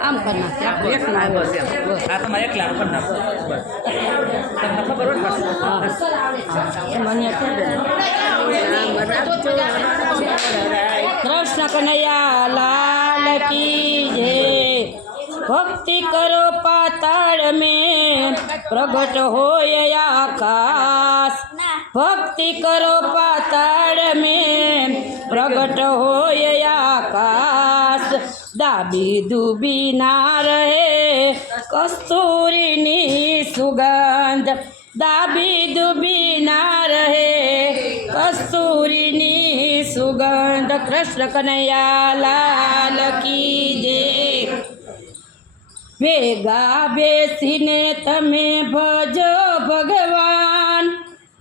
આમ કરી નાખીએ આપણે એક ના બસ એમ બસ આ તમારે એકલા કરી નાખો બસ તમને ખબર હોય ને પાછું? એ મને કૃષ્ણ કનૈયા લાલ કી જય ભક્તિ કરો પાતાળ મેં પ્રગટ હોય આકાશ ભક્તિ કરો પાતાળ મેં પ્રગટ હોય આકાશ દાબી દુબી ના રહે કસ્તુરીની સુગંધ દાબી દુબી ના રહે કસ્તુરીની સુગંધ કૃષ્ણ કનૈયા લાલ કી જય ભેગા બેસીને તમે ભજો ભગવાન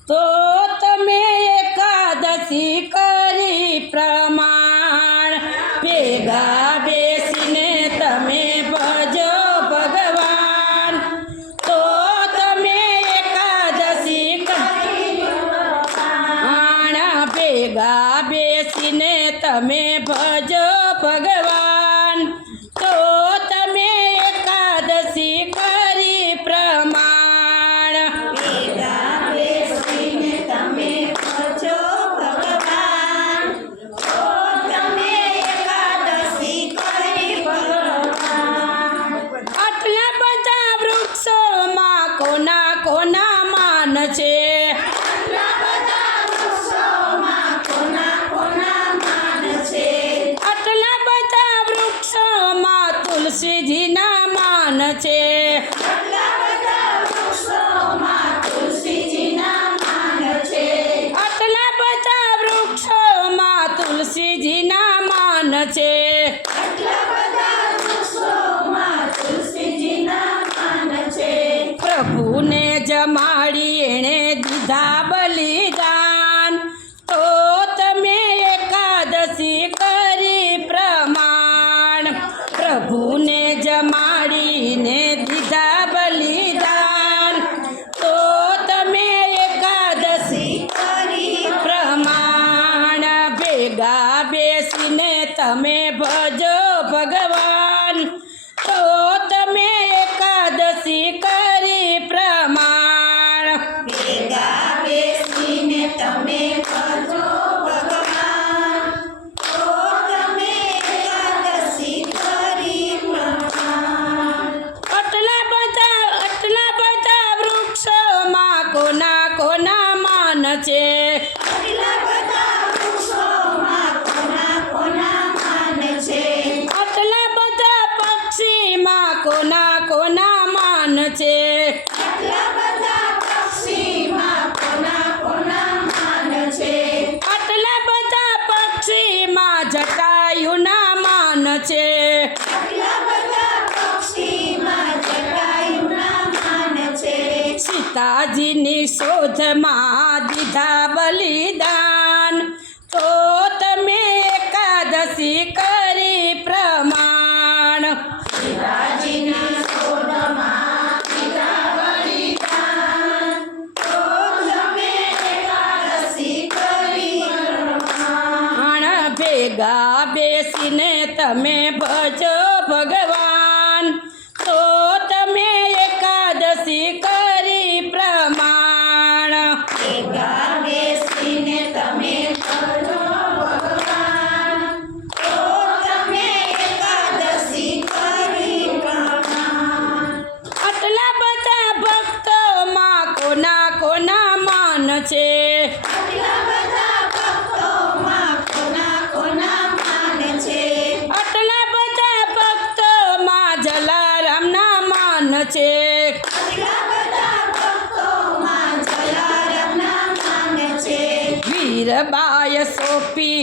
તો તમે એકાદશી કરી પ્રમાણ સીતાજીની શોધમાં દીધા બલિદાન. તો બેસીને તમે ભજો ભગવાન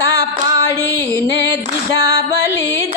હતા પાડીને દીધા બલિદાન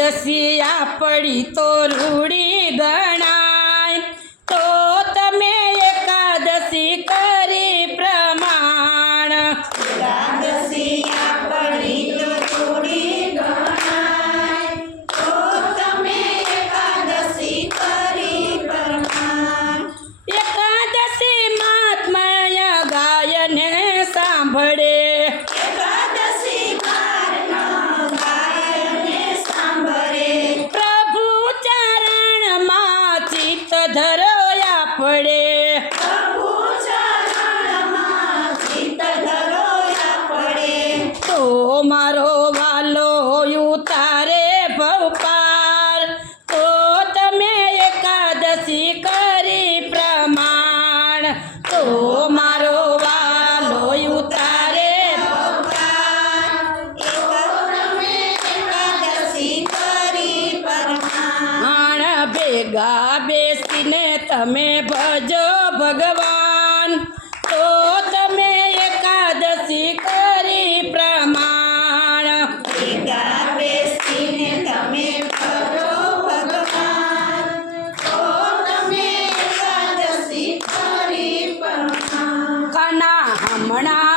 આદસિયા પડી તો રૂડી ગયા તમે ભજો ભગવાન. તો તમે એકાદશી કરી પ્રમાણ. બેસીને તમે ભજો તમે એકાદશી હમણાં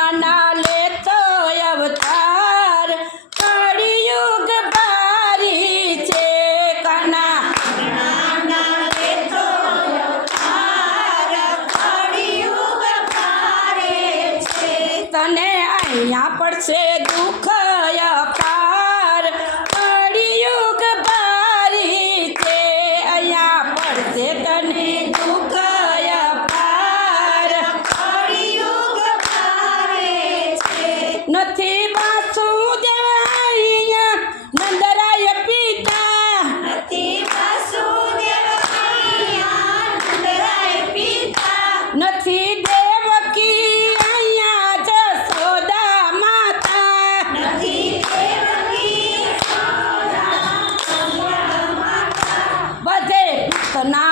now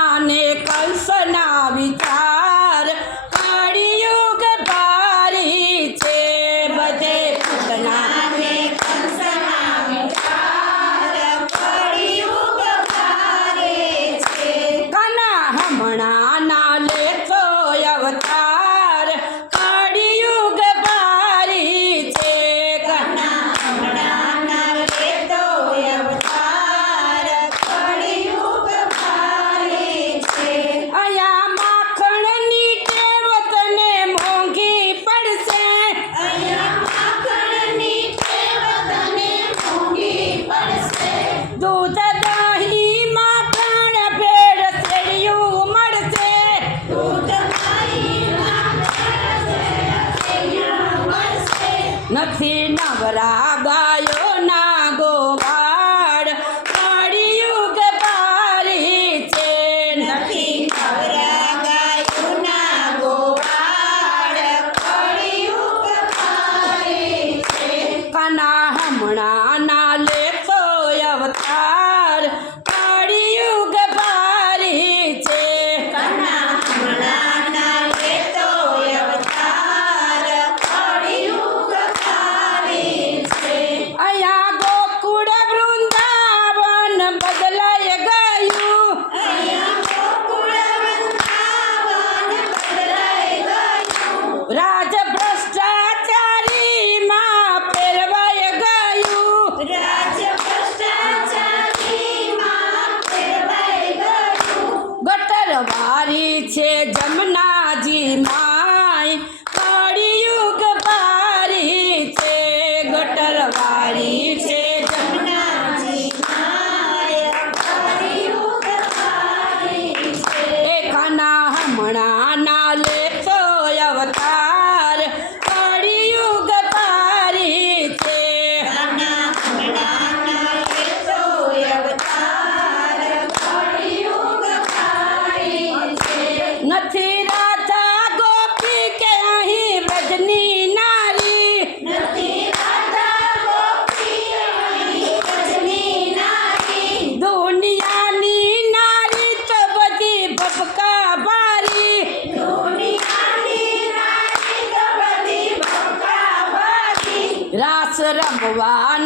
Oh no. 我玩